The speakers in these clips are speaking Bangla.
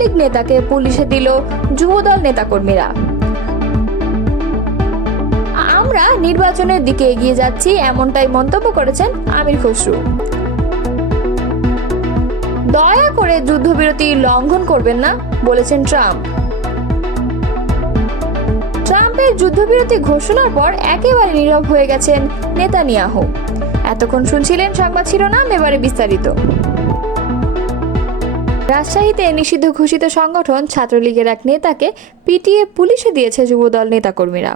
ছাত্রলীগ নেতাকে পুলিশে দিল যুবদল নেতাকর্মীরা। আমরা নির্বাচনের দিকে এগিয়ে যাচ্ছি, এমনটাই মন্তব্য করেছেন আমির খসরু। দয়া করে যুদ্ধবিরতি লঙ্ঘন করবেন না, বলেছেন ট্রাম্প। ট্রাম্পের যুদ্ধবিরতি ঘোষণার পর একেবারে নীরব হয়ে গেছেন নেতানিয়াহু। এতক্ষণ শুনছিলেন সংবাদ শিরোনাম, এবারে বিস্তারিত। রাজশাহীতে নিষিদ্ধ ঘোষিত সংগঠন ছাত্রলীগের এক নেতাকে পিটিয়ে পুলিশে দিয়েছে যুবদল নেতাকর্মীরা।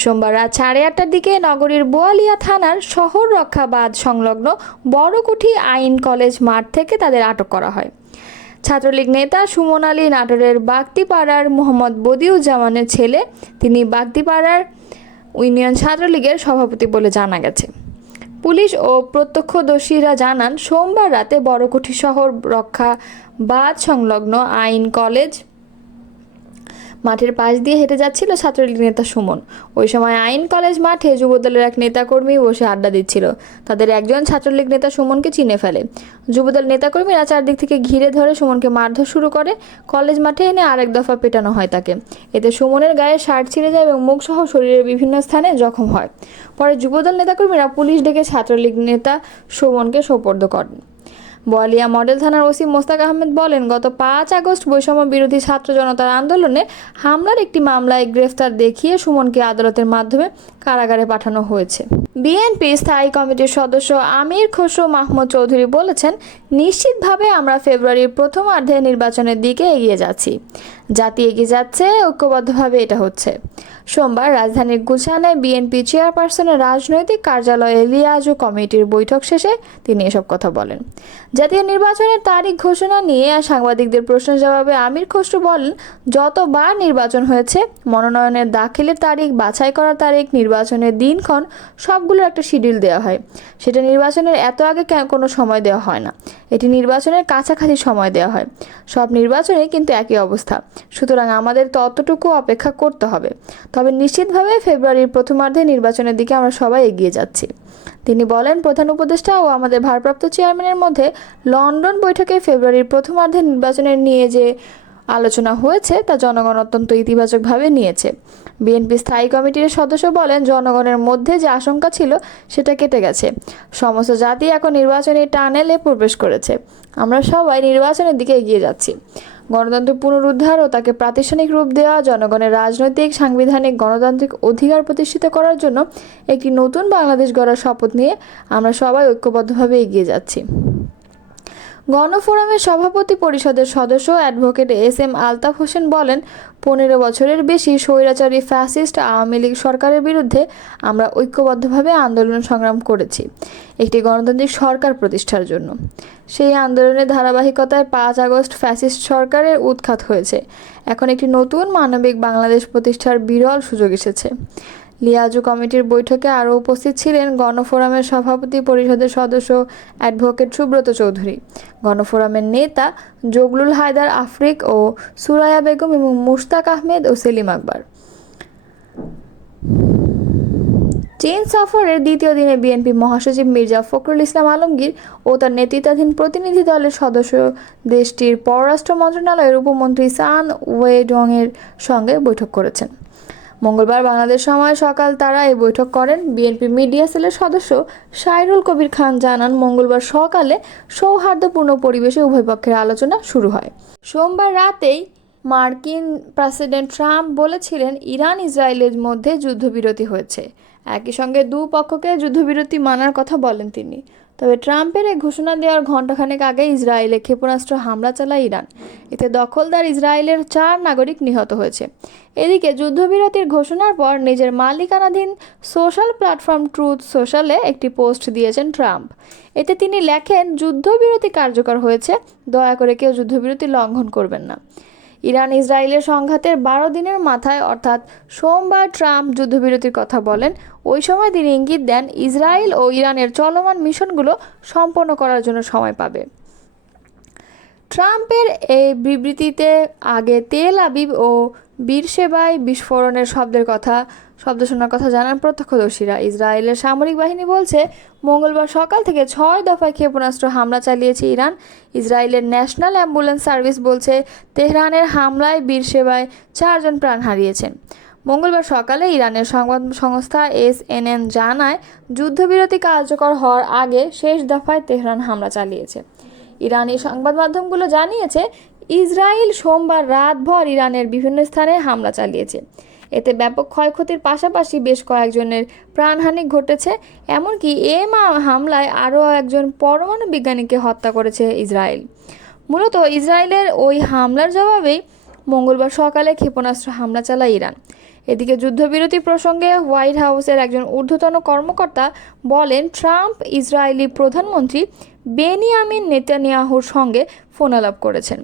সোমবার রাত 8:30টার দিকে নগরীর বোয়ালিয়া থানার শহর রক্ষা বাঁধ সংলগ্ন বড়কুঠি আইন কলেজ মাঠ থেকে তাদের আটক করা হয়। ছাত্রলীগ নেতা সুমন আলী নাটোরের বাগদিপাড়ার মোহাম্মদ বদিউজ্জামানের ছেলে। তিনি বাগদিপাড়ার ইউনিয়ন ছাত্রলীগের সভাপতি বলে জানা গেছে। পুলিশ ও প্রত্যক্ষদর্শীরা জানান, সোমবার রাতে বড়কুঠি শহর রক্ষা বাঁধ সংলগ্ন আইন কলেজ মাঠের পাশ দিয়ে হেঁটে যাচ্ছিল ছাত্রলীগ নেতা সুমন। ওই সময় আইন কলেজ মাঠে যুবদলের এক নেতাকর্মী বসে আড্ডা দিচ্ছিল। তাদের একজন ছাত্রলীগ নেতা সুমনকে চিনে ফেলে। যুবদল নেতাকর্মীরা চারদিক থেকে ঘিরে ধরে সুমনকে মারধর শুরু করে। কলেজ মাঠে এনে আরেক দফা পেটানো হয় তাকে। এতে সুমনের গায়ে শার্ট ছিঁড়ে যায় এবং মুখসহ শরীরের বিভিন্ন স্থানে জখম হয়। পরে যুবদল নেতাকর্মীরা পুলিশ ডেকে ছাত্রলীগ নেতা সুমনকে সোপর্দ করেন। বোয়ালিয়া মডেল থানার ওসি মোস্তাক আহমেদ বলেন, গত 5 আগস্ট বৈষম্য বিরোধী ছাত্র জনতার আন্দোলনে হামলার একটি মামলায় গ্রেফতার দেখিয়ে সুমনকে আদালতের মাধ্যমে কারাগারে পাঠানো হয়েছে। বিএনপি স্থায়ী কমিটির সদস্য আমির খসরু মাহমুদ চৌধুরী বলেছেন, নিশ্চিতভাবে আমরা ফেব্রুয়ারির প্রথমার্ধে নির্বাচনের দিকে এগিয়ে যাচ্ছি। জাতি এগিয়ে যাচ্ছে, ঐক্যবদ্ধভাবে এটা হচ্ছে। সোমবার রাজধানীর গুলশানে বিএনপি চেয়ারপারসনের রাজনৈতিক কার্যালয়ে লিয়াজু কমিটির বৈঠক শেষে তিনি এসব কথা বলেন। জাতীয় নির্বাচনের তারিখ ঘোষণা নিয়ে সাংবাদিকদের প্রশ্নের জবাবে আমির খসরু বলেন, যতবার নির্বাচন হয়েছে মনোনয়নের দাখিলের তারিখ, বাছাই করার তারিখ, নির্বাচনের দিনক্ষণ সবগুলোর একটা শিডিউল দেওয়া হয়। সেটা নির্বাচনের এত আগে কোনো সময় দেওয়া হয় না, এটি নির্বাচনের কাছাকাছি সময় দেওয়া হয়। সব নির্বাচনে কিন্তু একই অবস্থা, সুতরাং আমাদের ততটুকু অপেক্ষা করতে হবে। তবে নিশ্চিতভাবে ফেব্রুয়ারির প্রথমার্ধে নির্বাচনের দিকে আমরা সবাই এগিয়ে যাচ্ছি। তিনি বলেন, প্রধান উপদেষ্টা ও আমাদের ভারপ্রাপ্ত চেয়ারম্যানের মধ্যে লন্ডন বৈঠকে ফেব্রুয়ারির প্রথমার্ধে নির্বাচনের নিয়ে যে আলোচনা হয়েছে তা জনগণ অত্যন্ত ইতিবাচকভাবে নিয়েছে। বিএনপি স্থায়ী কমিটির সদস্য বলেন, জনগণের মধ্যে যে আশঙ্কা ছিল সেটা কেটে গেছে। সমস্ত জাতি এখন নির্বাচনী টানেলে প্রবেশ করেছে। আমরা সবাই নির্বাচনের দিকে এগিয়ে যাচ্ছি। গণতন্ত্র পুনরুদ্ধার ও তাকে প্রাতিষ্ঠানিক রূপ দেওয়া, জনগণের রাজনৈতিক, সাংবিধানিক, গণতান্ত্রিক অধিকার প্রতিষ্ঠিত করার জন্য একটি নতুন বাংলাদেশ গড়ার শপথ নিয়ে আমরা সবাই ঐক্যবদ্ধভাবে এগিয়ে যাচ্ছি। গণফোরামের সভাপতি পরিষদের সদস্য অ্যাডভোকেট এস.এম. আলতাফ হোসেন বলেন, 15 বছরের বেশি স্বৈরাচারী ফ্যাসিস্ট আওয়ামী লীগ সরকারের বিরুদ্ধে আমরা ঐক্যবদ্ধভাবে আন্দোলন সংগ্রাম করেছি একটি গণতান্ত্রিক সরকার প্রতিষ্ঠার জন্য। সেই আন্দোলনের ধারাবাহিকতায় 5 আগস্ট ফ্যাসিস্ট সরকারের উৎখাত হয়েছে। এখন একটি নতুন মানবিক বাংলাদেশ প্রতিষ্ঠার বিরল সুযোগ এসেছে। লিয়াজু কমিটির বৈঠকে আরও উপস্থিত ছিলেন গণফোরামের সভাপতি পরিষদের সদস্য অ্যাডভোকেট সুব্রত চৌধুরী, গণফোরামের নেতা জগলুল হায়দার আফ্রিক ও সুরায়া বেগম এবং মুশতাক আহমেদ ও সেলিম আকবর। চীন সফরের দ্বিতীয় দিনে বিএনপি মহাসচিব মির্জা ফখরুল ইসলাম আলমগীর ও তার নেতৃত্বাধীন প্রতিনিধি দলের সদস্য দেশটির পররাষ্ট্র মন্ত্রণালয়ের উপমন্ত্রী সান ওয়েডং-এর সঙ্গে বৈঠক করেছেন। মঙ্গলবার বাংলাদেশ সময় সকাল তারা এই বৈঠক করেন। বিএনপি মিডিয়া সেলের সদস্য সাইরুল কবির খান জানান, মঙ্গলবার সকালে সৌহার্দ্যপূর্ণ পরিবেশে উভয় পক্ষের আলোচনা শুরু হয়। সোমবার রাতেই মার্কিন প্রেসিডেন্ট ট্রাম্প বলেছিলেন, ইরান ইসরায়েলের মধ্যে যুদ্ধবিরতি হয়েছে। একই সঙ্গে দুপক্ষকে যুদ্ধবিরতি মানার কথা বলেন তিনি। তবে ট্রাম্পের এই ঘোষণা দেওয়ার ঘণ্টাখানেক আগে ইসরায়েলে ক্ষেপণাস্ত্র হামলা চালায় ইরান। এতে দখলদার ইসরায়েলের 4 নাগরিক নিহত হয়েছে। এদিকে যুদ্ধবিরতির ঘোষণার পর নিজের মালিকানাধীন সোশ্যাল প্ল্যাটফর্ম ট্রুথ সোশ্যালে একটি পোস্ট দিয়েছেন ট্রাম্প। এতে তিনি লেখেন, যুদ্ধবিরতি কার্যকর হয়েছে, দয়া করে কেউ যুদ্ধবিরতি লঙ্ঘন করবেন না। ইরান ইসরায়েলের সংঘাতের 12 দিনের মাথায় অর্থাৎ সোমবার ট্রাম্প যুদ্ধবিরতির কথা বলেন। ওই সময় তিনি ইঙ্গিত দেন, ইসরায়েল ও ইরানের চলমান মিশনগুলো সম্পন্ন করার জন্য সময় পাবে। ট্রাম্পের এই বিবৃতিতে আগে তেল আবিব ও বীরশেবায় বিস্ফোরণের শব্দ শোনার কথা জানান প্রত্যক্ষদর্শীরা। ইসরায়েলের সামরিক বাহিনী বলছে, মঙ্গলবার সকাল থেকে 6 দফায় ক্ষেপণাস্ত্র হামলা চালিয়েছে ইরান। ইসরায়েলের ন্যাশনাল অ্যাম্বুলেন্স সার্ভিস বলছে, তেহরানের হামলায় বীরশেবায় 4 জন প্রাণ হারিয়েছেন। মঙ্গলবার সকালে ইরানের সংবাদ সংস্থা SNN জানায়, যুদ্ধবিরতি কার্যকর হওয়ার আগে শেষ দফায় তেহরান হামলা চালিয়েছে। ইরানি সংবাদ মাধ্যমগুলো জানিয়েছে, ইসরায়েল সোমবার রাতভর ইরানের বিভিন্ন স্থানে হামলা চালিয়েছে। এতে ব্যাপক ক্ষয়ক্ষতির পাশাপাশি বেশ কয়েকজনের প্রাণহানি ঘটেছে। এমনকি হামলায় আরও একজন পরমাণু বিজ্ঞানীকে হত্যা করেছে ইসরায়েল। মূলত ইসরায়েলের ওই হামলার জবাবেই মঙ্গলবার সকালে ক্ষেপণাস্ত্র হামলা চালায় ইরান। এদিকে যুদ্ধবিরতি প্রসঙ্গে হোয়াইট হাউসের একজন ঊর্ধ্বতন কর্মকর্তা বলেন, ট্রাম্প ইসরায়েলি প্রধানমন্ত্রী বেনিয়ামিন নেতানিয়াহুর সঙ্গে ফোন আলাপ করেছেন।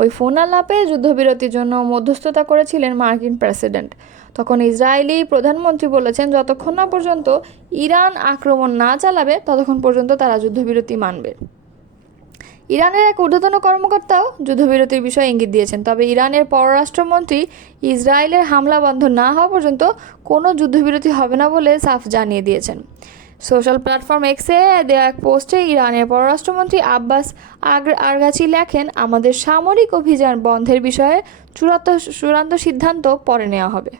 ওই ফোন আলাপে যুদ্ধবিরতির জন্য মধ্যস্থতা করেছিলেন মার্কিন প্রেসিডেন্ট। তখন ইসরায়েলি প্রধানমন্ত্রী বলেছেন, যতক্ষণ না পর্যন্ত ইরান আক্রমণ না চালাবে ততক্ষণ পর্যন্ত তারা যুদ্ধবিরতি মানবে। ইরানের এক ঊর্ধ্বতন কর্মকর্তাও যুদ্ধবিরতির বিষয়ে ইঙ্গিত দিয়েছেন। তবে ইরানের পররাষ্ট্রমন্ত্রী ইসরায়েলের হামলা বন্ধ না হওয়া পর্যন্ত কোনো যুদ্ধবিরতি হবে না বলে সাফ জানিয়ে দিয়েছেন। সোশ্যাল প্ল্যাটফর্ম এক্সে দেওয়া এক পোস্টে ইরানের পররাষ্ট্রমন্ত্রী আব্বাস আরগাচি লেখেন, আমাদের সামরিক অভিযান বন্ধের বিষয়ে চূড়ান্ত সিদ্ধান্ত পরে নেওয়া হবে।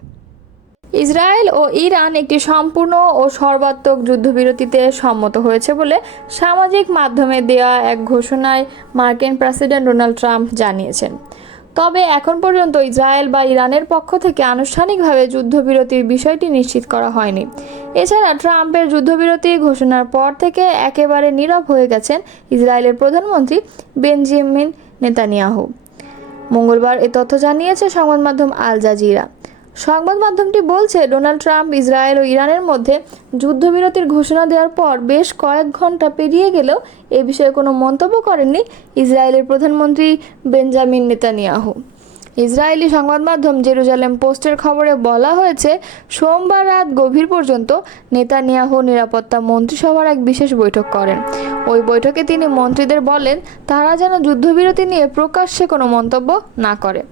ইসরায়েল ও ইরান একটি সম্পূর্ণ ও সর্বাত্মক যুদ্ধবিরতিতে সম্মত হয়েছে বলে সামাজিক মাধ্যমে দেওয়া এক ঘোষণায় মার্কিন প্রেসিডেন্ট ডোনাল্ড ট্রাম্প জানিয়েছেন। তবে এখন পর্যন্ত ইসরায়েল বা ইরানের পক্ষ থেকে আনুষ্ঠানিকভাবে যুদ্ধবিরতির বিষয়টি নিশ্চিত করা হয়নি। এছাড়া ট্রাম্পের যুদ্ধবিরতি ঘোষণার পর থেকে একেবারে নীরব হয়ে গেছেন ইসরায়েলের প্রধানমন্ত্রী বেঞ্জামিন নেতানিয়াহু। মঙ্গলবার এ তথ্য জানিয়েছে সংবাদ মাধ্যম আল জাজিরা। সংবাদ মাধ্যমটি বলছে, ডোনাল্ড ট্রাম্প ইসরায়েল ও ইরানের মধ্যে যুদ্ধবিরতির ঘোষণা দেওয়ার পর বেশ কয়েক ঘন্টা পেরিয়ে গেলেও এ বিষয়ে কোনো মন্তব্য করেননি ইসরায়েলের প্রধানমন্ত্রী বেঞ্জামিন নেতানিয়াহু। ইসরায়েলি সংবাদ মাধ্যম জেরুজালেম পোস্টের খবরে বলা হয়েছে, সোমবার রাত গভীর পর্যন্ত নেতানিয়াহু নিরাপত্তা মন্ত্রিসভার এক বিশেষ বৈঠক করেন। ওই বৈঠকে তিনি মন্ত্রীদের বলেন, তারা যেন যুদ্ধবিরতি নিয়ে প্রকাশ্যে কোনো মন্তব্য না করে।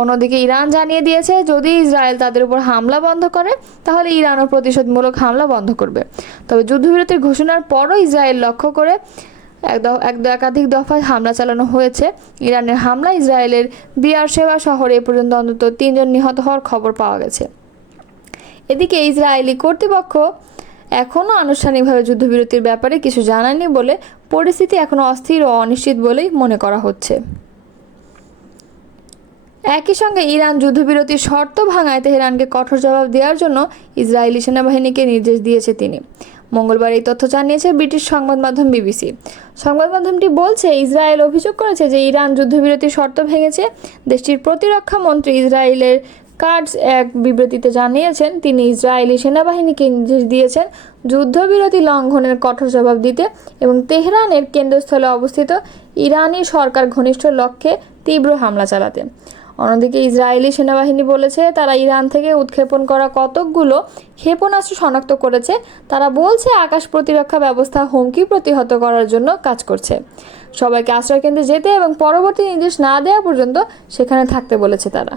অন্যদিকে ইরান জানিয়ে দিয়েছে, যদি ইসরায়েল তাদের উপর হামলা বন্ধ করে তাহলে ইরানও প্রতিশোধমূলক হামলা বন্ধ করবে। তবে যুদ্ধবিরতির ঘোষণার পরও ইসরায়েল লক্ষ্য করে একাধিক দফায় হামলা চালানো হয়েছে। ইরানের হামলা ইসরায়েলের বিয়ারশেবা শহরে এ পর্যন্ত অন্তত 3 জন নিহত হওয়ার খবর পাওয়া গেছে। এদিকে ইসরায়েলি কর্তৃপক্ষ এখনও আনুষ্ঠানিকভাবে যুদ্ধবিরতির ব্যাপারে কিছু জানায়নি বলে পরিস্থিতি এখনও অস্থির ও অনিশ্চিত বলেই মনে করা হচ্ছে। একই সঙ্গে ইরান যুদ্ধবিরতির শর্ত ভাঙায় তেহরানকে কঠোর জবাব দেওয়ার জন্য ইসরায়েলি সেনাবাহিনীকে নির্দেশ দিয়েছে তিনি। মঙ্গলবার এই তথ্য জানিয়েছে ব্রিটিশ সংবাদ মাধ্যম BBC। সংবাদ মাধ্যমটি বলছে, ইসরায়েল অভিযোগ করেছে যে ইরান যুদ্ধবিরতির শর্ত ভেঙেছে। দেশটির প্রতিরক্ষা মন্ত্রী ইসরায়েলের কাটজ এক বিবৃতিতে জানিয়েছেন, তিনি ইসরায়েলি সেনাবাহিনীকে নির্দেশ দিয়েছেন যুদ্ধবিরতি লঙ্ঘনের কঠোর জবাব দিতে এবং তেহরানের কেন্দ্রস্থলে অবস্থিত ইরানি সরকার ঘনিষ্ঠ লক্ষ্যে তীব্র হামলা চালাতে। অন্যদিকে ইসরায়েলি সেনাবাহিনী বলেছে, তারা ইরান থেকে উৎক্ষেপণ করা কতকগুলো ক্ষেপণাস্ত্র শনাক্ত করেছে। তারা বলছে, আকাশ প্রতিরক্ষা ব্যবস্থা হুমকি প্রতিহত করার জন্য কাজ করছে। সবাইকে আশ্রয়কেন্দ্রে যেতে এবং পরবর্তী নির্দেশ না দেওয়া পর্যন্ত সেখানে থাকতে বলেছে তারা।